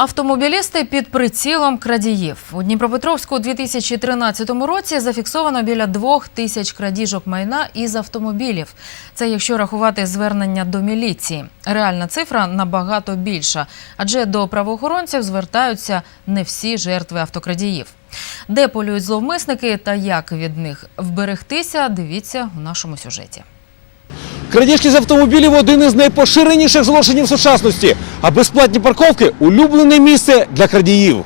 Автомобілісти під прицілом крадіїв. У Дніпропетровську у 2013 році зафіксовано біля двох тисяч крадіжок майна із автомобілів. Це якщо рахувати звернення до міліції. Реальна цифра набагато більша, адже до правоохоронців звертаються не всі жертви автокрадіїв. Де полюють зловмисники та як від них вберегтися, дивіться у нашому сюжеті. Крадіжки з автомобілів один із найпоширеніших злочинів сучасності, а безплатні парковки улюблене місце для крадіїв.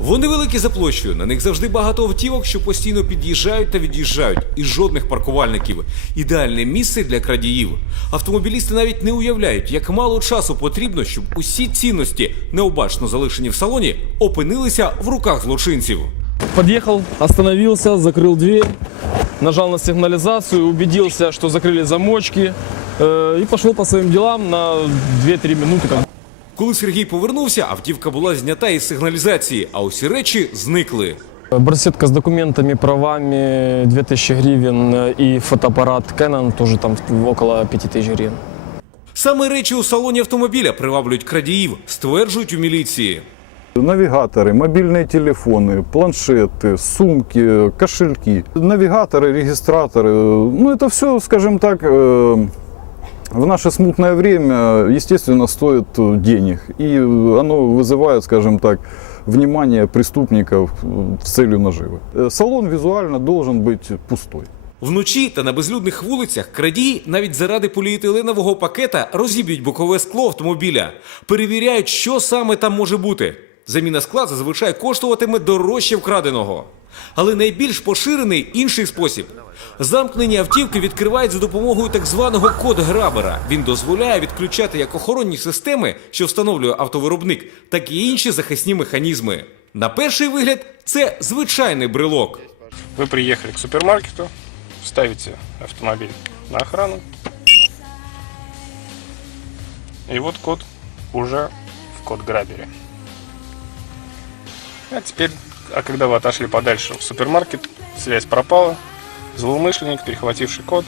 Вони великі за площею. На них завжди багато автівок, що постійно під'їжджають та від'їжджають, і жодних паркувальників. Ідеальне місце для крадіїв. Автомобілісти навіть не уявляють, як мало часу потрібно, щоб усі цінності, необачно залишені в салоні, опинилися в руках злочинців. Подъехал, остановился, закрыл дверь, нажал на сигнализацию, убедился, что закрыли замочки э, и пошел по своим делам на 2-3 минуты. Как Коли Сергій повернувся, автівка була знята із сигналізації, а усі речі зникли. Барсетка с документами, правами, 2000 гривен э, и фотоаппарат Canon тоже там около 5000 гривен. Саме речі у салоні автомобіля приваблюють крадіїв, стверджують у міліції. Навигаторы, мобильные телефоны, планшеты, сумки, кошельки, навигаторы, регистраторы. Ну, это все, скажем так, э, в наше смутное время, естественно, стоит э, денег. И оно вызывает, скажем так, внимание преступников э, с целью наживы. Э, Салон визуально должен быть пустой. Вночі та на безлюдних вулицях крадії навіть заради поліетиленового пакета розіб'ють бокове скло автомобіля, перевіряють, що саме там може бути. Заміна скла зазвичай коштуватиме дорожче вкраденого. Але найбільш поширений інший спосіб. Замкнені автівки відкривають за допомогою так званого код грабера. Він дозволяє відключати як охоронні системи, що встановлює автовиробник, так і інші захисні механізми. На перший вигляд, це звичайний брелок. Вы приехали к супермаркету, ставите автомобиль на охрану. И вот код уже в код грабере. А теперь, а когда вы отошли подальше в супермаркет, связь пропала, злоумышленник, перехвативший код,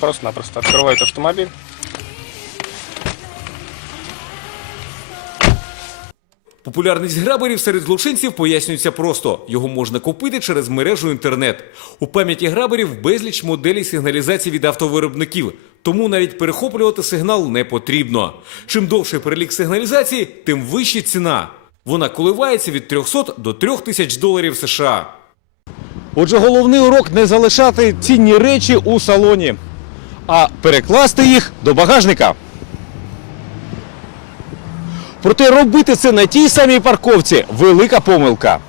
просто-напросто открывает автомобиль, Популярність граберів серед злочинців пояснюється просто: його можна купити через мережу інтернет. У пам'яті граберів безліч моделей сигналізації від автовиробників, тому навіть перехоплювати сигнал не потрібно. Чим довший перелік сигналізації, тим вища ціна. Вона коливається від 300 до 3000 доларів США. Отже, головний урок не залишати цінні речі у салоні, а перекласти їх до багажника. Проте робити це на тій самій парковці велика помилка.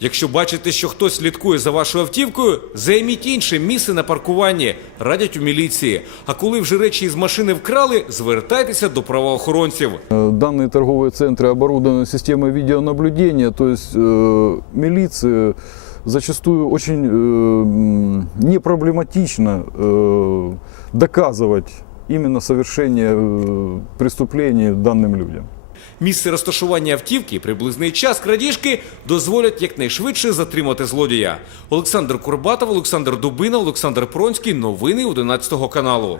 Якщо бачите, що хтось слідкує за вашою автівкою, займіть інше місце на паркуванні, радять у міліції. А коли вже речі із машини вкрали, звертайтеся до правоохоронців. Э, Данные торговые центры оборудованы системой видеонаблюдения, то есть э, милиция зачастую очень э, м, непроблематично э, доказывать именно совершение э, преступлений данным людям. Місце розташування автівки, приблизний час крадіжки дозволять якнайшвидше затримати злодія. Олександр Курбатов, Олександр Дубина, Олександр Пронський. Новини 11 каналу.